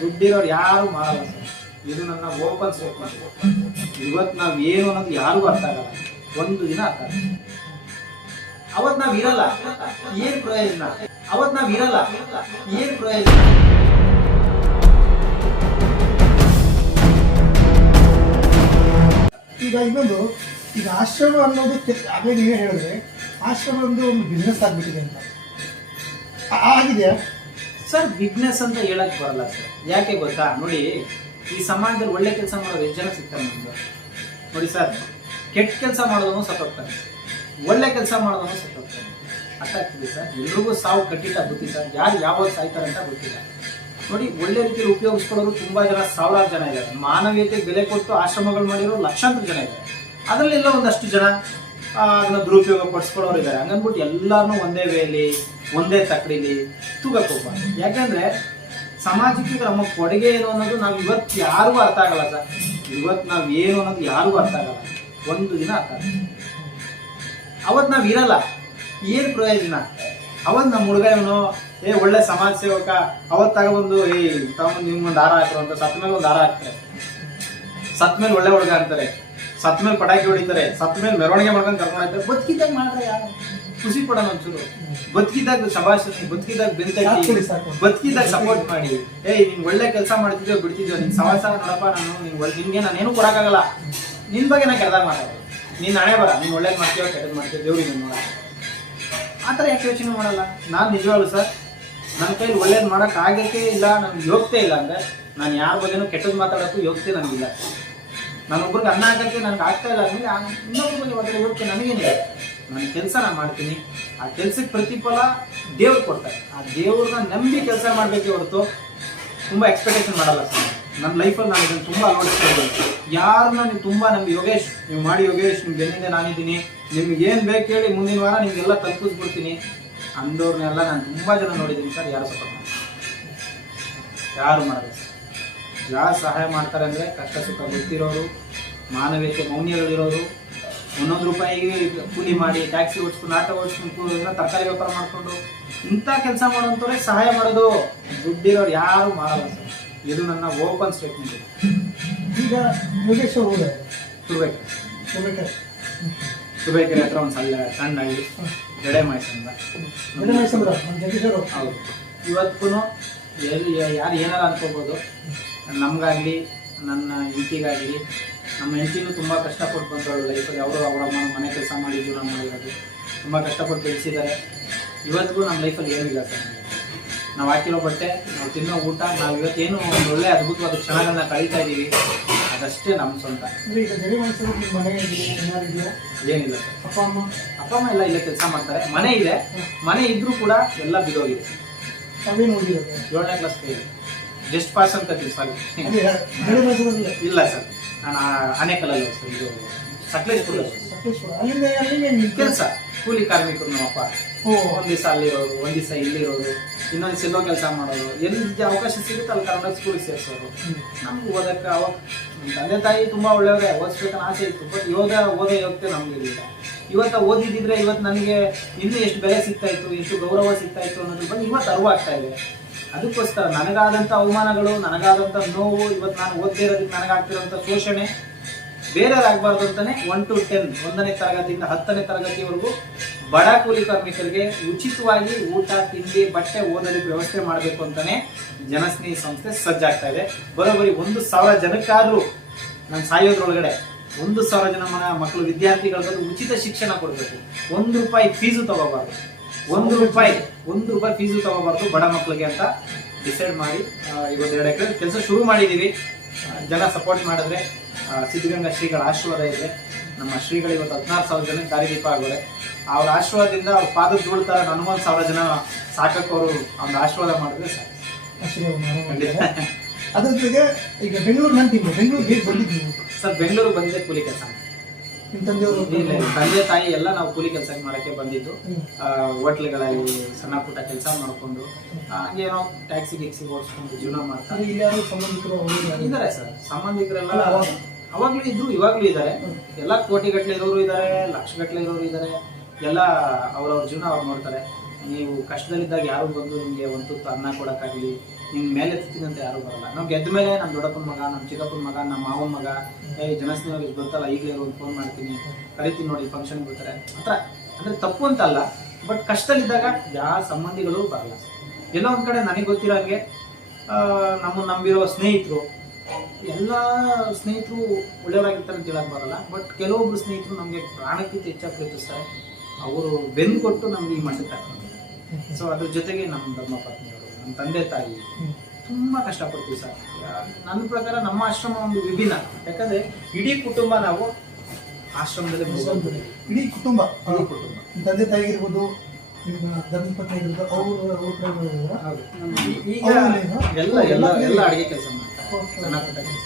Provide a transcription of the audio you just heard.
ದುಡ್ಡಿರೋರು ಯಾರು ಮಾಡಲ್ಲ ಇದು ನನ್ನ ಓಪನ್ ಸ್ಟೇಟ್ಮೆಂಟ್ ಇವತ್ತು ನಾವು ಏನು ಅನ್ನೋದು ಯಾರಿಗೂ ಅರ್ಥ ಆಗಲ್ಲ. ಒಂದು ದಿನ ಅರ್ಥ ಆಗಲ್ಲ. ಅವತ್ ನಾವ್ ಇರಲ್ಲ. ಏನ್ ಪ್ರಯೋಜನ? ಅವತ್ತು ನಾವು ಇರಲ್ಲ. ಏನ್ ಪ್ರಯೋಜನ? ಈಗ ಇನ್ನೊಂದು, ಈಗ ಆಶ್ರಮ ಅನ್ನೋದು ಅದೇ ನೀವೇ ಹೇಳಿದ್ರೆ, ಆಶ್ರಮ ಒಂದು ಒಂದು ಬಿಸ್ನೆಸ್ ಆಗ್ಬಿಟ್ಟಿದೆ ಅಂತ. ಆಗಿದೆ. ಆಗಿದೆಯಾ ಸರ್ ಬಿಸ್ನೆಸ್ ಅಂತ ಹೇಳಕ್ ಬರಲ್ಲ ಸರ್. ಯಾಕೆ ಗೊತ್ತಾ? ನೋಡಿ, ಈ ಸಮಾಜದಲ್ಲಿ ಒಳ್ಳೆ ಕೆಲಸ ಮಾಡೋದು ಎಷ್ಟು ಜನ ಸಿಗ್ತಾರೆ ನಮ್ಗೆ? ನೋಡಿ ಸರ್, ಕೆಟ್ಟ ಕೆಲಸ ಮಾಡೋದನ್ನು ಸತ್ತೋಗ್ತಾನೆ ಒಳ್ಳೆ ಕೆಲಸ ಮಾಡೋದನ್ನು ಸತ್ತೋಗ್ತಾನೆ ಅರ್ಥ ಆಗ್ತಿದೆ ಸರ್? ಎಲ್ರಿಗೂ ಸಾವು ಕಟ್ಟಿಟ್ಟ ಗೊತ್ತಿಲ್ಲ ಸರ್. ಯಾರು ಯಾವಾಗ ಸಾಯ್ತಾರೆ ಅಂತ ಗೊತ್ತಿಲ್ಲ. ನೋಡಿ, ಒಳ್ಳೆ ರೀತಿಯಲ್ಲಿ ಉಪಯೋಗಿಸ್ಕೊಳ್ಳೋರು ತುಂಬಾ ಜನ, ಸಾವಿರಾರು ಜನ ಇದ್ದಾರೆ. ಮಾನವೀಯತೆ, ಬೆಲೆ ಕೊಟ್ಟು ಆಶ್ರಮಗಳು ಮಾಡಿರೋ ಲಕ್ಷಾಂತರ ಜನ ಇದ್ದಾರೆ. ಅದರಲ್ಲೆಲ್ಲ ಒಂದಷ್ಟು ಜನ ಅದನ್ನ ದುರುಪಯೋಗ ಪಡಿಸ್ಕೊಳ್ಳೋರು ಇದ್ದಾರೆ. ಹಂಗನ್ಬಿಟ್ಟು ಎಲ್ಲಾರನ್ನೂ ಒಂದೇ ವೇಲಿ ಒಂದೇ ತಕ್ಕಡಿಲಿ ತೂಗಕೋಪ ಯಾಕಂದ್ರೆ ಸಮಾಜಕ್ಕೆ ನಮ್ಮ ಕೊಡುಗೆ ಏನು ಅನ್ನೋದು ನಾವು ಇವತ್ತು ಯಾರಿಗೂ ಅರ್ಥ ಆಗಲ್ಲ ಸರ್. ಇವತ್ತು ನಾವು ಏನು ಅನ್ನೋದು ಯಾರಿಗೂ ಅರ್ಥ ಆಗಲ್ಲ. ಒಂದು ದಿನ ಅರ್ಥ ಆಗಲ್ಲ. ಅವತ್ತು ನಾವು ಇರಲ್ಲ. ಏನು ಪ್ರಯೋಜನ? ಅವತ್ತು ನಮ್ಮ ಹುಡುಗ ಏನು ಏ, ಒಳ್ಳೆ ಸಮಾಜ ಸೇವಕ. ಅವತ್ತಾಗ ಒಂದು, ಏ ತಗೊಂಡು ನಿಮ್ಗೊಂದು ಹಾರ ಹಾಕ್ರು ಅಂತ ಸತ್ತ ಮೇಲೆ ಒಂದು ಹಾರ ಹಾಕ್ತಾರೆ. ಸತ್ ಮೇಲೆ ಒಳ್ಳೆ ಹುಡುಗ ಅಂತಾರೆ. ಸತ್ ಮೇಲೆ ಪಟಾಕಿ ಹೊಡಿತಾರೆ. ಸತ್ ಮೇಲೆ ಮೆರವಣಿಗೆ ಮಾಡ್ಕೊಂಡು ಕರ್ಕೊಂಡು ಹೋಗ್ತಾರೆ. ಬದುಕಿದ್ದಾಗ ಮಾಡ್ರೆ ಯಾರು? ಖುಷಿ ಪಡೋಣ ಒಂಚೂರು. ಬದುಕಿದಾಗ ಶಬಾಷ್ ಬದುಕಿದಾಗ ಬೆಂತ ಬೆಂತಟ್ಟಿ. ಬದುಕಿದಾಗ ಸಪೋರ್ಟ್ ಮಾಡಿ. ಏಯ್ ನಿನ್ ಒಳ್ಳೆ ಕೆಲಸ ಮಾಡ್ತಿದ್ಯೋ ಬಿಡ್ತಿದ್ಯೋ ನಿನ್ ಸವಾಸ ನೋಡಪ್ಪ ನಾನು ನಿಂಗೆ ನಿನ್ಗೆ ನಾನೇನು ಕೊಡಕ್ಕಾಗಲ್ಲ. ನಿನ್ ಬಗ್ಗೆ ನಾ ಕೆಲಸ ಮಾತಾಡೋದು. ನೀನ್ ಹಣೆ ಬರ ನೀನ್ ಒಳ್ಳೇದ್ ಮಾಡ್ತೀಯೋ ಕೆಟ್ಟದ್ ಮಾಡ್ತೀಯೋ ದೇವ್ರಿಗೆ ನೋಡ ಆ ಥರ ಯಾಕೆ ಯೋಚನೆ ಮಾಡಲ್ಲ? ನಾನು ನಿಜವಾಗ್ಲು ಸರ್ ನನ್ನ ಕೈಲಿ ಒಳ್ಳೇದು ಮಾಡಕ್ ಆಗಕ್ಕೆ ಇಲ್ಲ ನನ್ಗೆ ಯೋಗ್ಯತೆ ಇಲ್ಲ ಅಂದ್ರೆ ನಾನು ಯಾರ ಬಗ್ಗೆನೂ ಕೆಟ್ಟದ್ ಮಾತಾಡೋಕ್ಕೂ ಯೋಗ್ಯತೆ ನನಗಿಲ್ಲ ನಾನೊಬ್ರಿಗೆ ಅನ್ನ ಆಗಕ್ಕೆ ನನಗೆ ಆಗ್ತಾ ಇಲ್ಲ ಅಂದ್ರೆ ಆ ಇನ್ನೊಬ್ರ ಬಗ್ಗೆ ಮಾತಾಡೋ ಯೋಗ್ಯತೆ ನನಗೇನಿದೆ ನನ್ನ ಕೆಲಸ ನಾನು ಮಾಡ್ತೀನಿ. ಆ ಕೆಲ್ಸಕ್ಕೆ ಪ್ರತಿಫಲ ದೇವ್ರು ಕೊಡ್ತಾರೆ. ಆ ದೇವ್ರನ್ನ ನಂಬಿ ಕೆಲಸ ಮಾಡಬೇಕೇ ಹೊರತು ತುಂಬ ಎಕ್ಸ್ಪೆಕ್ಟೇಷನ್ ಮಾಡಲ್ಲ ಸರ್ ನನ್ನ ಲೈಫಲ್ಲಿ ನಾನು ಇದನ್ನು ತುಂಬ ಅಳವಡಿಸ್ಕೊಂಡು ಯಾರನ್ನ ನೀವು ತುಂಬ ನಮ್ಗೆ ಯೋಗೇಶ್, ನೀವು ಮಾಡಿ ಯೋಗೇಶ್, ನಿಮ್ಗೆ ನಾನು ನಾನಿದ್ದೀನಿ, ನಿಮ್ಗೆ ಏನು ಬೇಕು ಹೇಳಿ ಮುಂದಿನ ವಾರ ನಿಮಗೆಲ್ಲ ತಲುಪಿಸ್ಬಿಡ್ತೀನಿ. ಅಂದವ್ರನ್ನೆಲ್ಲ ನಾನು ತುಂಬ ಜನ ನೋಡಿದ್ದೀನಿ ಸರ್, ಯಾರು ಸಪೋರ್ಟ್ ಮಾಡಿ ಯಾರು ಮಾಡಲ್ಲ ಸರ್. ಯಾರು ಸಹಾಯ ಮಾಡ್ತಾರೆ ಅಂದರೆ ಕಷ್ಟ ಸುಖ ಗೊತ್ತಿರೋರು, ಮಾನವೀಯತೆ, ಮೌಲ್ಯಗಳಿರೋರು ಒಂದೊಂದು ರೂಪಾಯಿಗೆ ಕೂಲಿ ಮಾಡಿ ಟ್ಯಾಕ್ಸಿ ಓಡಿಸ್ಕೊಂಡು ಆಟೋ ಓಡಿಸ್ಕೊಂಡು ಇಲ್ಲ ತರಕಾರಿ ವ್ಯಾಪಾರ ಮಾಡಿಕೊಂಡು ಇಂಥ ಕೆಲಸ ಮಾಡೋಂಥವ್ರೆ ಸಹಾಯ ಮಾಡೋದು ದುಡ್ಡಿರೋರು ಯಾರು ಮಾಡಲ್ಲ ಸರ್. ಇದು ನನ್ನ ಓಪನ್ ಸ್ಟೇಟ್ಮೆಂಟ್ ಈಗ ಯೋಗೇಶ್ ಅವರು ಹೋದ ತುರ್ಬೇಕು ತುರ್ಬೇಕೆರೆ ಹತ್ರ ಒಂದು ಸಲ ಸಣ್ಣ ಹಳ್ಳಿ ಜಡೆ ಮಾಯ್ಸ್ ಜಡೆ ಗಡ ಮೈಸೂರ ನಮ್ಮ ಜಗದೀಶ್ ಅವರು? ಹೌದು. ಇವತ್ತು ಎಲ್ಲಿ ಯಾರು ಏನಾರ ಅನ್ಕೋಬೋದು. ನಮಗಾಗಲಿ ನನ್ನ ಹೆಂಡತಿಗಾಗಲಿ ನಮ್ಮ ಹೆಂಡತಿನೂ ತುಂಬ ಕಷ್ಟಪಟ್ಟು ಬಂದವಳು ಲೈಫಲ್ಲಿ ಅವರು ಅವರ ಮನೆ ಕೆಲಸ ಮಾಡಿ ಜೀವನ ಮಾಡಿರೋದು ತುಂಬ ಕಷ್ಟಪಟ್ಟು ಬೆಳೆಸಿದ್ದಾರೆ. ಇವತ್ತಿಗೂ ನಮ್ಮ ಲೈಫಲ್ಲಿ ಏನಿಲ್ಲ ಸರ್. ನಾವು ಹಾಕಿರೋ ಬಟ್ಟೆ ನಾವು ತಿನ್ನೋ ಊಟ ನಾವು ಇವತ್ತೇನು ಒಂದು ಒಳ್ಳೆ ಅದ್ಭುತವಾದ ಕ್ಷಣಗಳನ್ನ ಕಳೀತಾ ಇದ್ದೀವಿ ಅದಷ್ಟೇ ನಮ್ಮ ಸ್ವಂತ ಏನಿಲ್ಲ ಸರ್. ಅಪ್ಪ ಅಮ್ಮ? ಅಪ್ಪ ಅಮ್ಮ ಎಲ್ಲ ಇಲ್ಲೇ ಕೆಲಸ ಮಾಡ್ತಾರೆ. ಮನೆ ಇದೆ. ಮನೆ ಇದ್ರೂ ಕೂಡ ಎಲ್ಲ ಬಿದೋಗಿದೆ. ಏಳನೇ ಕ್ಲಾಸ್ ಜಸ್ಟ್ ಪಾಸ್ ಅಂತ ಮೈಸೂರಲ್ಲಿ ಇಲ್ಲ ಸರ್. ನಾನು ಆನೇಕಲ್ಲಲ್ಲ ಸರ್ ಇದು ಸಕಲೇಶ್ಪುರ ಸಕಲೇಶ್ವರ ಅಲ್ಲಿಂದ ಅಲ್ಲಿಂದ ನೀವು ಕೆಲಸ ಕೂಲಿ ಕಾರ್ಮಿಕರು ನಮ್ಮಪ್ಪ. ಒಂದ್ ದಿವಸ ಅಲ್ಲಿರೋರು ಒಂದ್ ದಿವಸ ಇಲ್ಲಿರೋರು ಇನ್ನೊಂದು ಎಲ್ಲೋ ಕೆಲಸ ಮಾಡೋರು. ಎಲ್ಲಿ ಅವಕಾಶ ಸಿಗುತ್ತೆ ಅಲ್ಲಿ ಕರ್ನಾಟಕ ಸ್ಕೂಲಿಗೆ ಸೇರಿಸೋರು. ನಮ್ಗೆ ಓದಕ್ಕೆ ಅವಾಗ ನಮ್ ತಂದೆ ತಾಯಿ ತುಂಬಾ ಒಳ್ಳೆಯವರೇ ಓದಿಸ್ಬೇಕನ್ನ ಆಸೆ ಇತ್ತು ಬಟ್ ಇವಾಗ ಓದೋ ಯೋಗ್ಯತೆ ನಮ್ಗೆ ಇರಲಿಲ್ಲ ಇವತ್ತು ಓದಿದ್ದಿದ್ರೆ ಇವತ್ತು ನನಗೆ ಇನ್ನೂ ಎಷ್ಟು ಬೆಲೆ ಸಿಗ್ತಾ ಇತ್ತು ಎಷ್ಟು ಗೌರವ ಸಿಗ್ತಾ ಇತ್ತು ಅನ್ನೋದ್ರ ಬಗ್ಗೆ ಇವತ್ತು ಅರಿವಾಗ್ತಾ ಇದೆ. ಅದಕ್ಕೋಸ್ಕರ ನನಗಾದಂಥ ಅವಮಾನಗಳು, ನನಗಾದಂಥ ನೋವು ಇವತ್ತು ನಾನು ಓದದೇ ಇರೋದಕ್ಕೆ ನನಗಾಗ್ತಿರೋಂಥ ಶೋಷಣೆ ಬೇರೆಯವರಾಗಬಾರ್ದು ಅಂತಾನೆ ಒನ್ ಟು ಟೆನ್ ಒಂದನೇ ತರಗತಿಯಿಂದ ಹತ್ತನೇ ತರಗತಿವರೆಗೂ ಬಡ ಕೂಲಿ ಕಾರ್ಮಿಕರಿಗೆ ಉಚಿತವಾಗಿ ಊಟ, ತಿಂಡಿ, ಬಟ್ಟೆ ಓದೋದಕ್ಕೆ ವ್ಯವಸ್ಥೆ ಮಾಡಬೇಕು ಅಂತಾನೆ ಜನಸ್ನೇಹಿ ಸಂಸ್ಥೆ ಸಜ್ಜಾಗ್ತಾ ಇದೆ. ಬರೋಬ್ಬರಿ ಒಂದು ಸಾವಿರ ಜನಕ್ಕಾದರೂ ನಾನು ಸಾಯೋದ್ರೊಳಗಡೆ ಒಂದು ಸಾವಿರ ಜನ ಮನ ಮಕ್ಕಳು ವಿದ್ಯಾರ್ಥಿಗಳ ಉಚಿತ ಶಿಕ್ಷಣ ಕೊಡಬೇಕು. ಒಂದು ರೂಪಾಯಿ ಫೀಸು ತಗೋಬಾರ್ದು. ಒಂದು ರೂಪಾಯಿ ಒಂದು ರೂಪಾಯಿ ಫೀಸು ತಗೋಬಾರ್ದು ಬಡ ಮಕ್ಕಳಿಗೆ ಅಂತ ಡಿಸೈಡ್ ಮಾಡಿ ಇವತ್ತು ಎರಡು ಎಕರೆ ಕೆಲಸ ಶುರು ಮಾಡಿದ್ದೀವಿ ಜನ ಸಪೋರ್ಟ್ ಮಾಡಿದ್ರೆ ಸಿದ್ಧಗಂಗಾ ಶ್ರೀಗಳ ಆಶೀರ್ವಾದ ಇದೆ. ನಮ್ಮ ಶ್ರೀಗಳು ಇವತ್ತು ಹದಿನಾರು ಸಾವಿರ ಜನ ದಾರಿದೀಪ ಆಗೋರೆ. ಅವ್ರ ಆಶೀರ್ವಾದದಿಂದ ಅವ್ರ ಪಾದದ ಧೂಳ್ತಾರ ಹನುಮಂತ ಸಾವಿರ ಜನ ಸಾಕಕ್ಕವರು ಅವರು ಒಂದು ಆಶೀರ್ವಾದ ಮಾಡಿದ್ರೆ ಸಾಕು. ಅದ್ರ ಜೊತೆಗೆ ಈಗ ಬೆಂಗಳೂರು ಬೆಂಗಳೂರು ಬಂದಿದ್ದೀವಿ ಹೇಗೆ ಸರ್ ಬೆಂಗಳೂರು ಬಂದಿದೆ ಕೂಲಿ ಕೆಲಸ. ತಂದೆ ತಾಯಿ ಎಲ್ಲ ನಾವು ಕೂಲಿ ಕೆಲಸ ಮಾಡಕ್ಕೆ ಬಂದಿದ್ದು. ಹೋಟ್ಲ್ಗಳಲ್ಲಿ ಸಣ್ಣ ಪುಟ್ಟ ಕೆಲಸ ಮಾಡ್ಕೊಂಡು ಹಾಗೆ ಏನೋ ಟ್ಯಾಕ್ಸಿ ಗಿಕ್ಸಿ ಓಡಿಸ್ಕೊಂಡು ಜೀವನ ಮಾಡ್ತಾರೆ ಇದ್ದಾರೆ ಸರ್. ಸಂಬಂಧಿಕರೆಲ್ಲ? ಅವಾಗ್ಲೂ ಇದ್ರು ಇವಾಗ್ಲೂ ಇದ್ದಾರೆ ಎಲ್ಲ ಕೋಟಿ ಗಟ್ಟಲೆ ಇರೋರು ಇದ್ದಾರೆ ಲಕ್ಷ ಗಟ್ಟಲೆ ಇರೋರು ಇದ್ದಾರೆ ಎಲ್ಲ ಅವ್ರವ್ರ ಜೀವನ ಅವ್ರು ನೋಡ್ತಾರೆ. ನೀವು ಕಷ್ಟದಲ್ಲಿದ್ದಾಗ ಯಾರು ಬಂದು ನಿಮಗೆ ಒಂದು ಅನ್ನ ಕೊಡೋಕ್ಕಾಗಲಿ ನಿಮ್ಮ ಮೇಲೆ ಎತ್ತೀನಿ ಅಂತ ಯಾರು ಬರಲ್ಲ. ನಾವು ಗೆದ್ದ ಮೇಲೆ ನಮ್ಮ ದೊಡ್ಡಪ್ಪನ ಮಗ ನಮ್ಮ ಚಿಕ್ಕಪ್ಪನ ಮಗ ನಮ್ಮ ಮಾವನ ಮಗ, ಏ ಜನಸ್ನೇಹಿತರಿಗೆ ಬರ್ತಲ್ಲ ಈಗಲೇ ಒಂದು ಫೋನ್ ಮಾಡ್ತೀನಿ, ಕರಿತೀನಿ ನೋಡಿ ಫಂಕ್ಷನ್ ಬರ್ತಾರೆ ಹತ್ರ, ಅಂದರೆ ತಪ್ಪು ಅಂತ ಅಲ್ಲ ಬಟ್ ಕಷ್ಟದಲ್ಲಿದ್ದಾಗ ಯಾವ ಸಂಬಂಧಿಗಳು ಬರಲ್ಲ. ಎಲ್ಲೋ ಒಂದು ಕಡೆ ನನಗೆ ಗೊತ್ತಿರೋ ಹಾಗೆ ನಮ್ಮ ನಂಬಿರೋ ಸ್ನೇಹಿತರು, ಎಲ್ಲ ಸ್ನೇಹಿತರು ಒಳ್ಳೆಯವರಾಗಿರ್ತಾರೆ ಅಂತ ಹೇಳಕ್ ಬರಲ್ಲ ಬಟ್ ಕೆಲವೊಬ್ರು ಸ್ನೇಹಿತರು ನಮಗೆ ಪ್ರಾಣಕ್ಕಿಂತ ಹೆಚ್ಚಾಗಿ ಪ್ರೀತಿಸ್ತಾರೆ. ಅವರು ಬೆನ್ನು ಕೊಟ್ಟು ನಮ್ಗೆ ಈ ಮಟ್ಟಕ್ಕೆ ಸೊ ಅದ್ರ ಜೊತೆಗೆ ನಮ್ಮ ಧರ್ಮ ಪತ್ನಿಯವರು ನಮ್ಮ ತಂದೆ ತಾಯಿ. ತುಂಬಾ ಕಷ್ಟಪಡ್ತೀವಿ ಸರ್. ನನ್ನ ಪ್ರಕಾರ ನಮ್ಮ ಆಶ್ರಮ ಒಂದು ವಿಭಿನ್ನ. ಯಾಕಂದ್ರೆ ಇಡೀ ಕುಟುಂಬ ನಾವು ಆಶ್ರಮದಲ್ಲಿ. ಇಡೀ ಕುಟುಂಬ. ಕುಟುಂಬ. ತಂದೆ ತಾಯಿ ಇರ್ಬೋದು ಈಗ ಎಲ್ಲ ಎಲ್ಲ ಎಲ್ಲ ಅಡಿಗೆ ಕೆಲಸ ಮಾಡ್ತಾರೆ. ಸಣ್ಣ ಪುಟ್ಟ ಕೆಲಸ.